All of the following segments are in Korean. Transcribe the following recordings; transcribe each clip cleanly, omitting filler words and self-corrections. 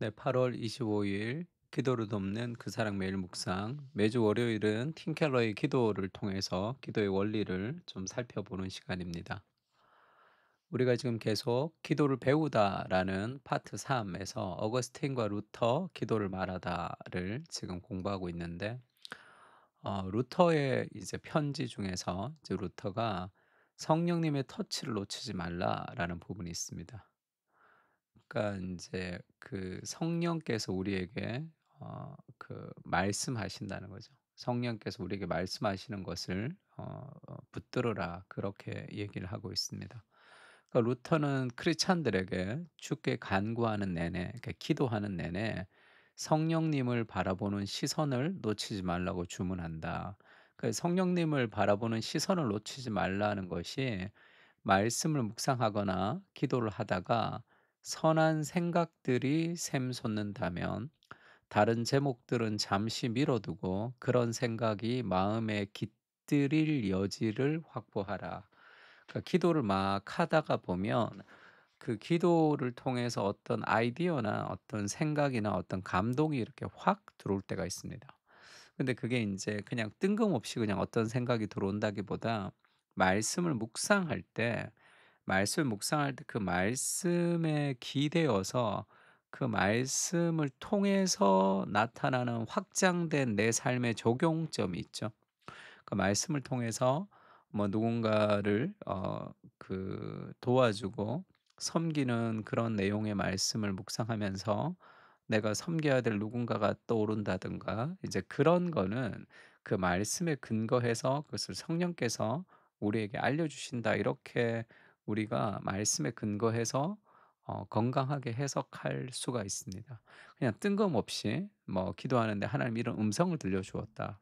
네, 8월 25일 기도를 돕는 그 사랑 매일 묵상. 매주 월요일은 팀 켈러의 기도를 통해서 기도의 원리를 좀 살펴보는 시간입니다. 우리가 지금 계속 기도를 배우다라는 파트 3에서 어거스틴과 루터 기도를 말하다를 지금 공부하고 있는데, 루터의 이제 편지 중에서 이제 루터가 성령님의 터치를 놓치지 말라라는 부분이 있습니다. 그러니까 인제 그 성령께서 우리에게 말씀하신다는 거죠. 성령께서 우리에게 말씀하시는 것을 붙들어라, 그렇게 얘기를 하고 있습니다. 그러니까 루터는 크리스찬들에게 주께 간구하는 내내, 그러니까 기도하는 내내 성령님을 바라보는 시선을 놓치지 말라고 주문한다. 그 성령님을 바라보는 시선을 놓치지 말라는 것이, 말씀을 묵상하거나 기도를 하다가 선한 생각들이 샘솟는다면 다른 제목들은 잠시 미뤄두고 그런 생각이 마음에 깃들일 여지를 확보하라. 그러니까 기도를 막 하다가 보면 그 기도를 통해서 어떤 아이디어나 어떤 생각이나 어떤 감동이 이렇게 확 들어올 때가 있습니다. 근데 그게 이제 그냥 뜬금없이 그냥 어떤 생각이 들어온다기보다, 말씀을 묵상할 때 그 말씀에 기대어서 그 말씀을 통해서 나타나는 확장된 내 삶의 적용점이 있죠. 그 말씀을 통해서 뭐 누군가를 도와주고 섬기는 그런 내용의 말씀을 묵상하면서 내가 섬겨야 될 누군가가 떠오른다든가, 이제 그런 거는 그 말씀에 근거해서 그것을 성령께서 우리에게 알려주신다, 이렇게 우리가 말씀에 근거해서 건강하게 해석할 수가 있습니다. 그냥 뜬금없이 뭐 기도하는데 하나님 이런 음성을 들려주었다,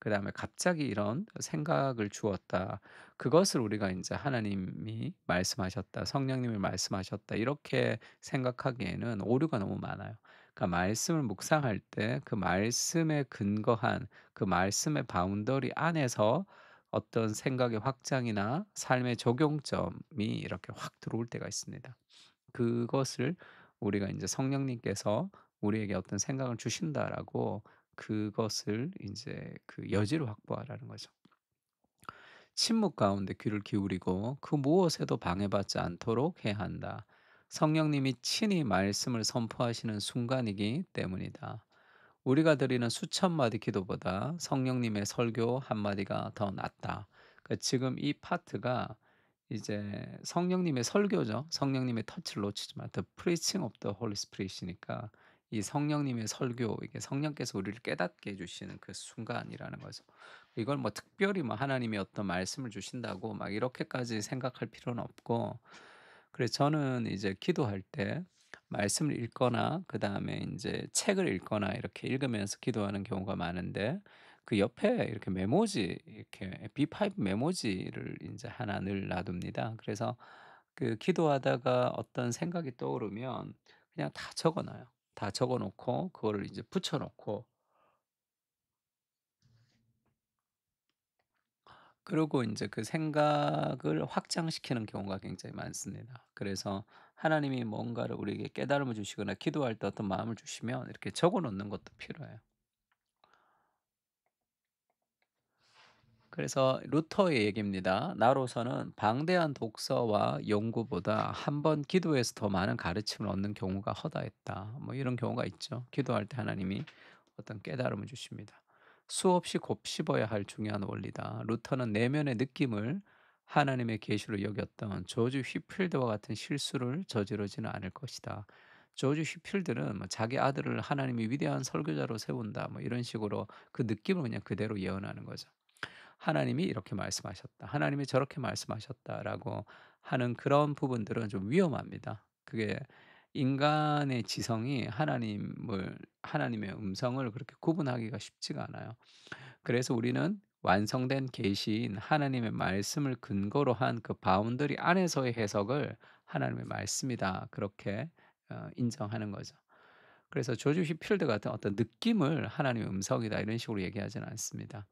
그다음에 갑자기 이런 생각을 주었다, 그것을 우리가 인제 '하나님이 말씀하셨다. 성령님이 말씀하셨다.' 이렇게 생각하기에는 오류가 너무 많아요. 그러니까 말씀을 묵상할 때 그 말씀에 근거한 그 말씀의 바운더리 안에서 어떤 생각의 확장이나 삶의 적용점이 이렇게 확 들어올 때가 있습니다. 그것을 우리가 인제 성령님께서 우리에게 어떤 생각을 주신다라고, 그것을 인제 그 여지를 확보하라는 거죠. 침묵 가운데 귀를 기울이고 그 무엇에도 방해받지 않도록 해야 한다. 성령님이 친히 말씀을 선포하시는 순간이기 때문이다. 우리가 드리는 수천 마디 기도보다 성령님의 설교 한 마디가 더 낫다. 그러니까 지금 이 파트가 이제 성령님의 설교죠. 성령님의 터치를 놓치지 마. The preaching of the Holy Spirit이니까, 이 성령님의 설교, 이게 성령께서 우리를 깨닫게 해 주시는 그 순간이라는 거죠. 이걸 뭐 특별히 뭐 하나님이 어떤 말씀을 주신다고 막 이렇게까지 생각할 필요는 없고, 그래서 저는 이제 기도할 때 말씀을 읽거나 그다음에 인제 책을 읽거나 이렇게 읽으면서 기도하는 경우가 많은데, 그 옆에 이렇게 메모지, 이렇게 B5 메모지를 인제 하나 늘 놔둡니다. 그래서 그 기도하다가 어떤 생각이 떠오르면 그냥 다 적어 놔요. 다 적어 놓고 그거를 이제 붙여 놓고, 그리고 인제 그 생각을 확장시키는 경우가 굉장히 많습니다. 그래서 하나님이 뭔가를 우리에게 깨달음을 주시거나 기도할 때 어떤 마음을 주시면 이렇게 적어 놓는 것도 필요해요. 그래서 루터의 얘기입니다. "나로서는 방대한 독서와 연구보다 한 번 기도에서 더 많은 가르침을 얻는 경우가 허다했다." 뭐 이런 경우가 있죠. 기도할 때 하나님이 어떤 깨달음을 주십니다. "수없이 곱씹어야 할 중요한 원리다." 루터는 내면의 느낌을 하나님의 계시로 여겼던 조지 휘필드와 같은 실수를 저지르지는 않을 것이다. 조지 휘필드는 뭐 자기 아들을 하나님이 위대한 설교자로 세운다, 뭐 이런 식으로 그 느낌을 그냥 그대로 예언하는 거죠. 하나님이 이렇게 말씀하셨다, 하나님이 저렇게 말씀하셨다라고 하는 그런 부분들은 좀 위험합니다. 그게 인간의 지성이 하나님의 음성을 그렇게 구분하기가 쉽지가 않아요. 그래서 우리는 완성된 계시인 하나님의 말씀을 근거로 한 그 바운더리 안에서의 해석을 하나님의 말씀이다, 그렇게 인정하는 거죠. 그래서 조지 휘필드 같은 어떤 느낌을 하나님의 음성이다 이런 식으로 얘기하지는 않습니다.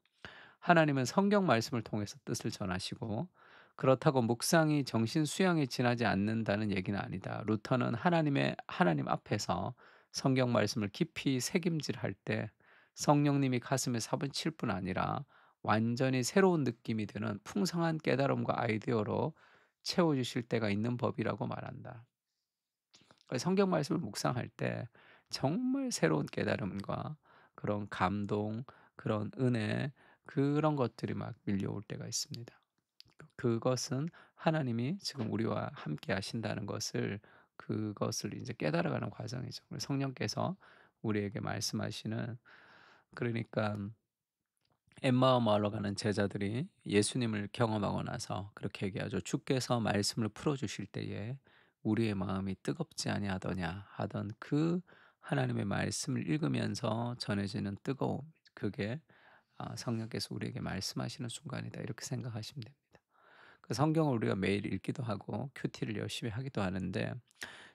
하나님은 성경 말씀을 통해서 뜻을 전하시고, 그렇다고 묵상이 정신 수양에 지나지 않는다는 얘기는 아니다. 루터는 하나님 앞에서 성경 말씀을 깊이 새김질할 때 성령님이 가슴에 사부칠 뿐 아니라 완전히 새로운 느낌이 드는 풍성한 깨달음과 아이디어로 채워 주실 때가 있는 법이라고 말한다. 성경 말씀을 묵상할 때 정말 새로운 깨달음과 그런 감동, 그런 은혜, 그런 것들이 막 밀려올 때가 있습니다. 그것은 하나님이 지금 우리와 함께 하신다는 것을, 그것을 이제 깨달아가는 과정이죠. 그래서 성령께서 우리에게 말씀하시는, 그러니까 엠마오마을로 가는 제자들이 예수님을 경험하고 나서 그렇게 얘기하죠. "주께서 말씀을 풀어 주실 때에 우리의 마음이 뜨겁지 아니하더냐." 하던 그 하나님의 말씀을 읽으면서 전해지는 뜨거움, 그게 성령께서 우리에게 말씀하시는 순간이다, 이렇게 생각하시면 됩니다. 그 성경을 우리가 매일 읽기도 하고 큐티를 열심히 하기도 하는데,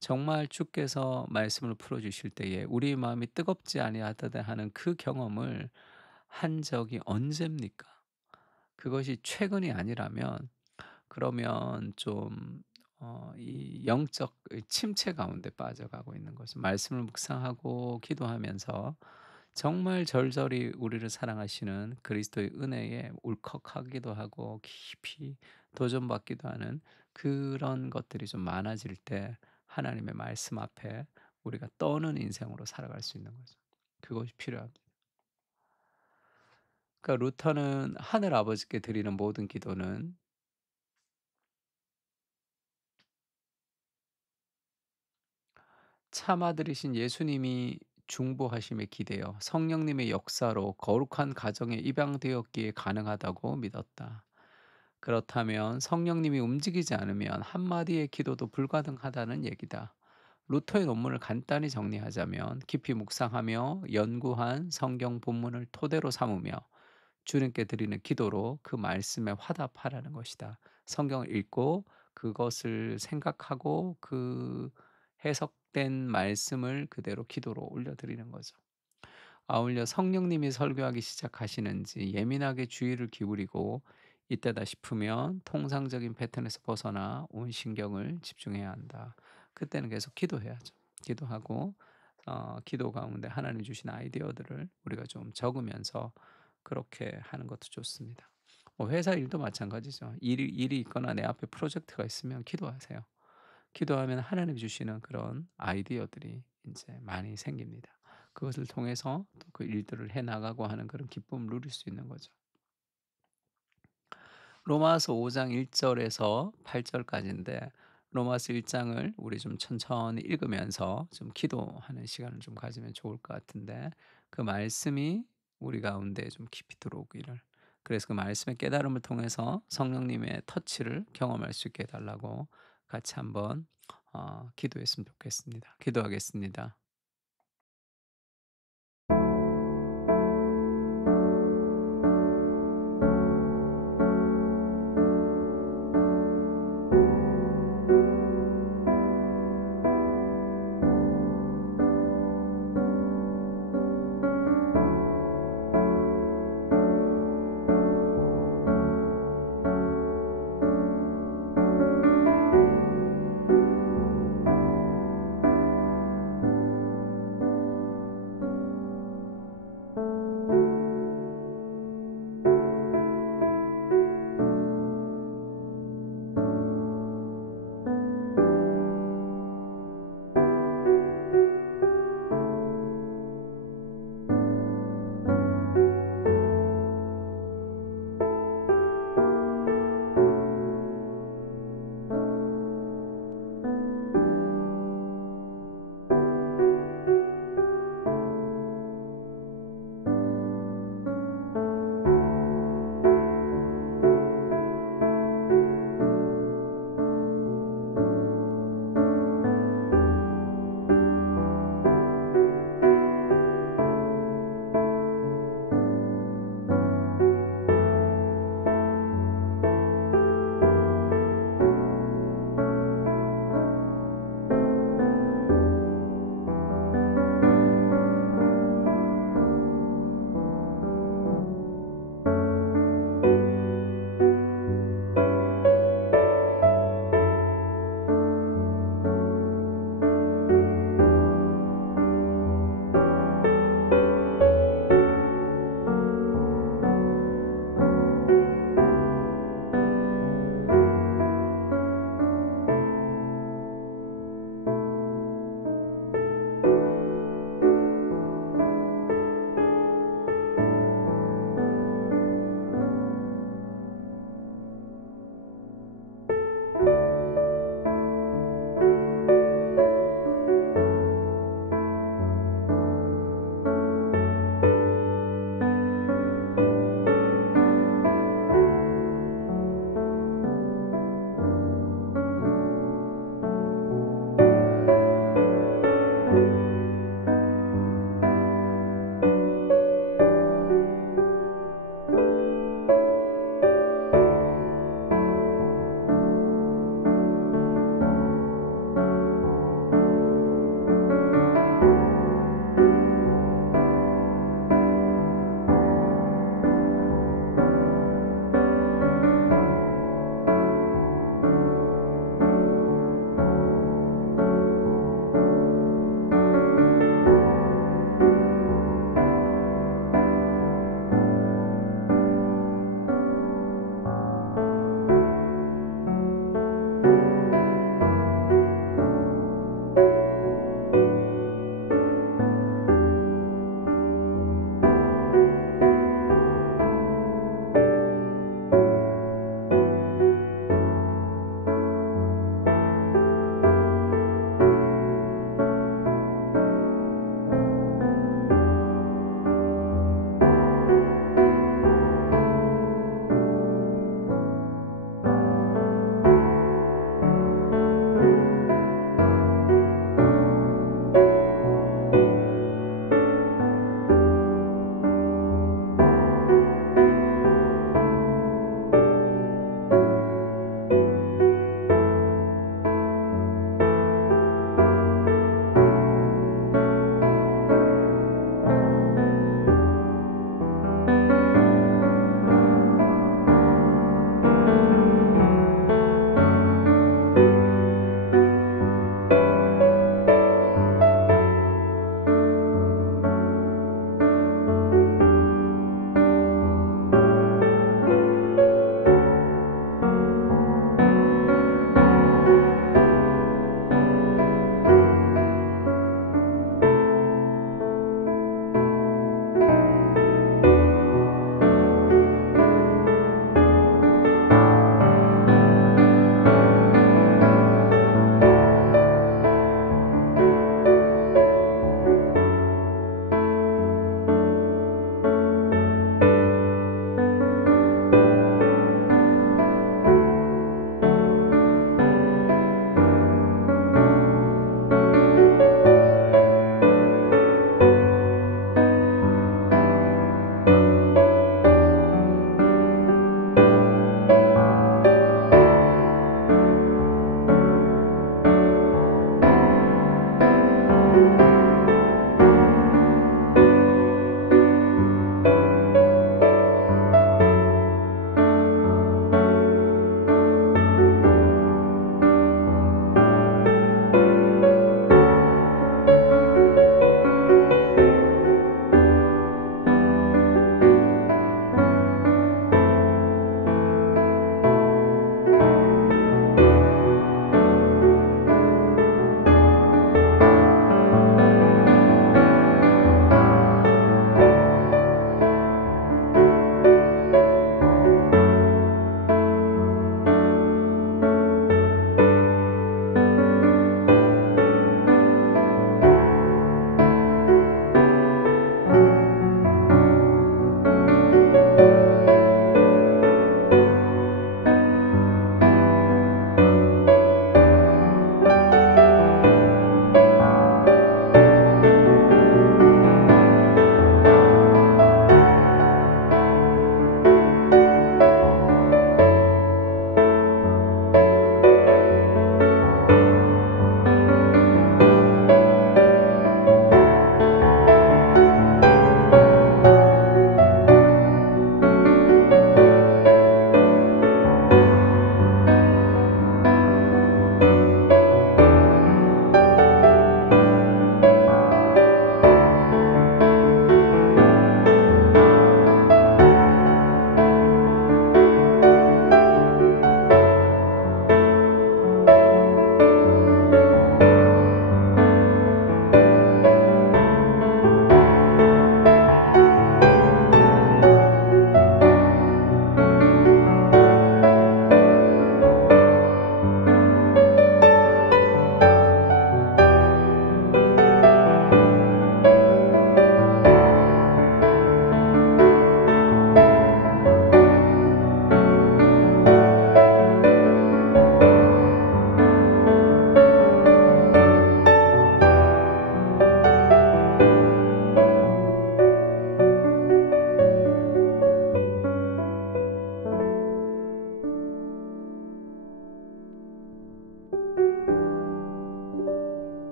정말 주께서 말씀을 풀어 주실 때에 우리의 마음이 뜨겁지 아니하다 하는 그 경험을 한 적이 언제입니까? 그것이 최근이 아니라면, 그러면 좀 이 영적 침체 가운데 빠져가고 있는 거죠. 말씀을 묵상하고 기도하면서 정말 절절히 우리를 사랑하시는 그리스도의 은혜에 울컥하기도 하고 깊이 도전받기도 하는 그런 것들이 좀 많아질 때 하나님의 말씀 앞에 우리가 떠는 인생으로 살아갈 수 있는 거죠. 그것이 필요합니다. 그러니까 루터는 하늘 아버지께 드리는 모든 기도는 참아들이신 예수님이 중보하심에 기대어 성령님의 역사로 거룩한 가정에 입양되었기에 가능하다고 믿었다. 그렇다면 성령님이 움직이지 않으면 한마디의 기도도 불가능하다는 얘기다. 루터의 논문을 간단히 정리하자면, 깊이 묵상하며 연구한 성경 본문을 토대로 삼으며 주님께 드리는 기도로 그 말씀에 화답하라는 것이다. 성경을 읽고 그것을 생각하고 그 해석된 말씀을 그대로 기도로 올려드리는 거죠. 아울러 성령님이 설교하기 시작하시는지 예민하게 주의를 기울이고, 이때다 싶으면 통상적인 패턴에서 벗어나 온 신경을 집중해야 한다. 그때는 계속 기도해야죠. 기도하고 기도 가운데 하나님 주신 아이디어들을 우리가 좀 적으면서 그렇게 하는 것도 좋습니다. 뭐 회사 일도 마찬가지죠. 일이 있거나 내 앞에 프로젝트가 있으면 기도하세요. 기도하면 하나님 주시는 그런 아이디어들이 이제 많이 생깁니다. 그것을 통해서 또 그 일들을 해 나가고 하는 그런 기쁨을 누릴 수 있는 거죠. 로마서 5장 1 절에서 8 절까지인데, 로마서 1 장을 우리 좀 천천히 읽으면서 좀 기도하는 시간을 좀 가지면 좋을 것 같은데, 그 말씀이 우리 가운데 좀 깊이 들어오기를, 그래서 그 말씀의 깨달음을 통해서 성령님의 터치를 경험할 수 있게 해 달라고 같이 한번 기도했으면 좋겠습니다. 기도하겠습니다.